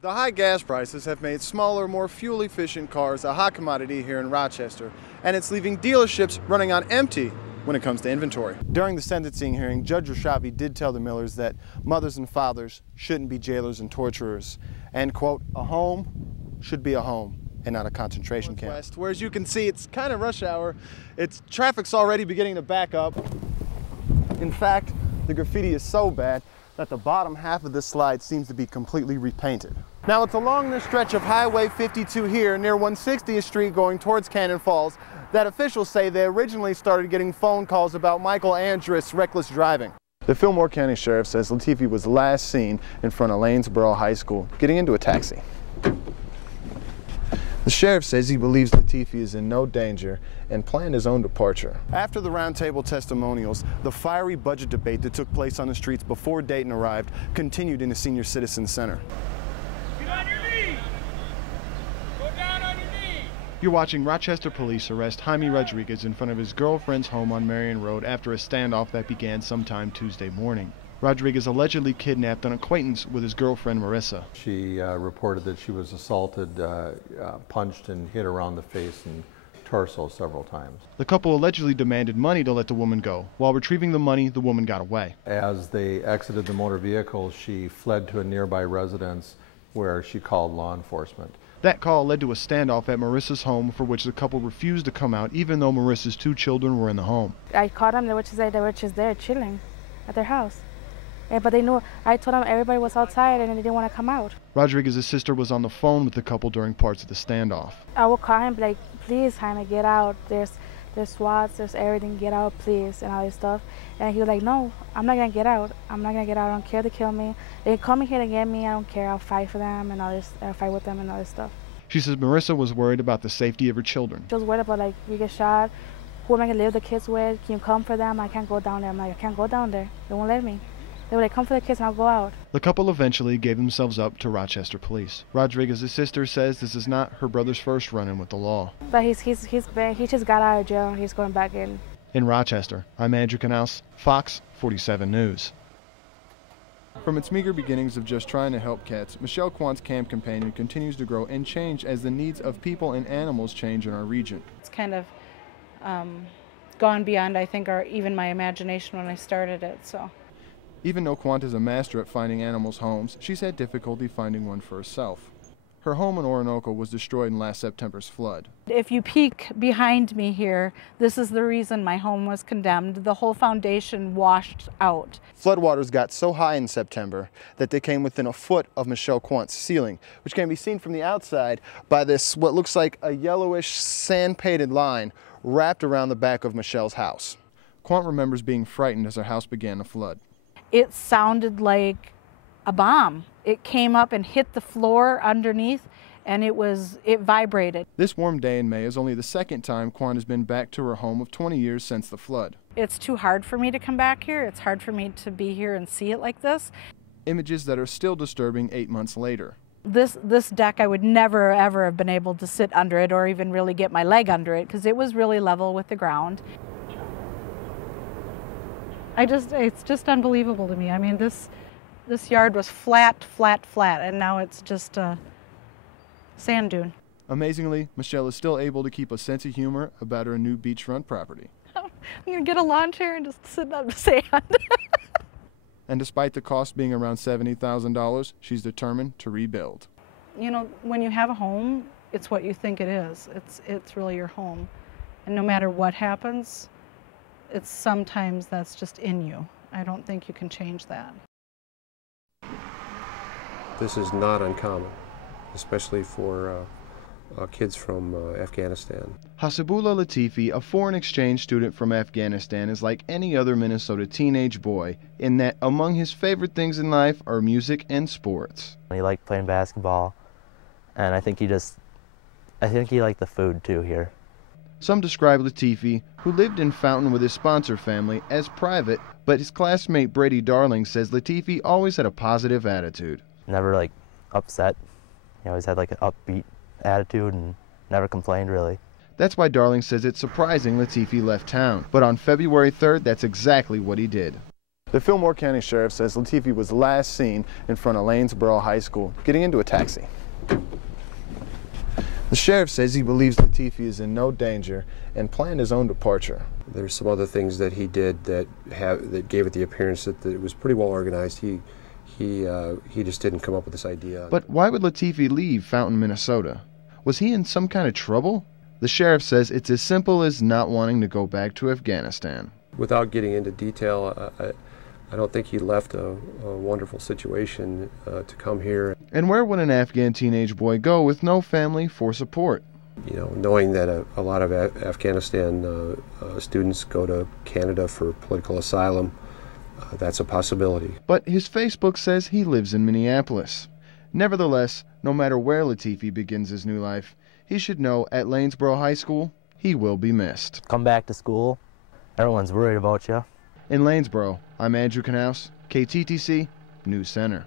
The high gas prices have made smaller, more fuel-efficient cars a hot commodity here in Rochester, and it's leaving dealerships running on empty when it comes to inventory. During the sentencing hearing, Judge Rashavi did tell the Millers that mothers and fathers shouldn't be jailers and torturers, and, quote, a home should be a home and not a concentration camp. Where, as you can see, it's kind of rush hour. Traffic's already beginning to back up. In fact, the graffiti is so bad that the bottom half of this slide seems to be completely repainted. Now, it's along this stretch of Highway 52 here near 160th Street going towards Cannon Falls that officials say they originally started getting phone calls about Michael Andrus' reckless driving. The Fillmore County Sheriff says Latifi was last seen in front of Lanesboro High School getting into a taxi. The sheriff says he believes Latifi is in no danger and planned his own departure. After the roundtable testimonials, the fiery budget debate that took place on the streets before Dayton arrived continued in the Senior Citizen Center. Get on your knees! Go down on your knees! You're watching Rochester police arrest Jaime Rodriguez in front of his girlfriend's home on Marion Road after a standoff that began sometime Tuesday morning. Rodriguez allegedly kidnapped an acquaintance with his girlfriend, Marissa. She reported that she was assaulted, punched and hit around the face and torso several times. The couple allegedly demanded money to let the woman go. While retrieving the money, the woman got away. As they exited the motor vehicle, she fled to a nearby residence where she called law enforcement. That call led to a standoff at Marissa's home, for which the couple refused to come out even though Marissa's 2 children were in the home. I called them, they were just there chilling at their house. Yeah, but they knew, I told them everybody was outside and they didn't want to come out. Rodriguez's sister was on the phone with the couple during parts of the standoff. I would call him like, please, Jaime, get out. There's SWATs, there's everything, get out, please, and all this stuff. And he was like, no, I'm not going to get out. I'm not going to get out. I don't care to kill me. They can come here to get me. I don't care. I'll fight for them and all this, I'll fight with them and all this stuff. She says Marissa was worried about the safety of her children. She was worried about, like, we get shot. Who am I going to leave the kids with? Can you come for them? I can't go down there. I'm like, I can't go down there. They won't let me. They were like, come for the kids and I'll go out. The couple eventually gave themselves up to Rochester police. Rodriguez's sister says this is not her brother's first run-in with the law. But he just got out of jail and he's going back in. In Rochester, I'm Andrew Knaus, Fox 47 News. From its meager beginnings of just trying to help cats, Michelle Kwan's camp companion continues to grow and change as the needs of people and animals change in our region. It's kind of gone beyond, I think, even my imagination when I started it. So. Even though Quant is a master at finding animals homes, she's had difficulty finding one for herself. Her home in Orinoco was destroyed in last September's flood. If you peek behind me here, this is the reason my home was condemned. The whole foundation washed out. Floodwaters got so high in September that they came within a foot of Michelle Quant's ceiling, which can be seen from the outside by this, what looks like a yellowish sand-painted line wrapped around the back of Michelle's house. Quant remembers being frightened as her house began to flood. It sounded like a bomb. It came up and hit the floor underneath, and it vibrated. This warm day in May is only the second time Quan has been back to her home of 20 years since the flood. It's too hard for me to come back here. It's hard for me to be here and see it like this. Images that are still disturbing 8 months later. This deck, I would never, ever have been able to sit under it or even really get my leg under it because it was really level with the ground. It's just unbelievable to me. I mean, this yard was flat, and now it's just a sand dune. Amazingly, Michelle is still able to keep a sense of humor about her new beachfront property. I'm going to get a lawn chair and just sit on the sand. And despite the cost being around $70,000, she's determined to rebuild. You know, when you have a home, it's what you think it is. It's really your home. And no matter what happens, sometimes that's just in you. I don't think you can change that. This is not uncommon, especially for kids from Afghanistan. Hasibullah Latifi, a foreign exchange student from Afghanistan, is like any other Minnesota teenage boy in that among his favorite things in life are music and sports. He liked playing basketball, and I think he liked the food too here. Some describe Latifi, who lived in Fountain with his sponsor family, as private, but his classmate Brady Darling says Latifi always had a positive attitude. Never upset. He always had an upbeat attitude and never complained really. That's why Darling says it's surprising Latifi left town. But on February 3rd, that's exactly what he did. The Fillmore County Sheriff says Latifi was last seen in front of Lanesboro High School getting into a taxi. The sheriff says he believes Latifi is in no danger and planned his own departure. There's some other things that he did that gave it the appearance that it was pretty well organized. He just didn't come up with this idea. But why would Latifi leave Fountain, Minnesota? Was he in some kind of trouble? The sheriff says it's as simple as not wanting to go back to Afghanistan. Without getting into detail, I don't think he left a wonderful situation to come here. And where would an Afghan teenage boy go with no family for support? You know, knowing that a lot of Afghanistan students go to Canada for political asylum, that's a possibility. But his Facebook says he lives in Minneapolis. Nevertheless, no matter where Latifi begins his new life, he should know at Lanesboro High School he will be missed. Come back to school. Everyone's worried about you. In Lanesboro, I'm Andrew Knaus, KTTC News Center.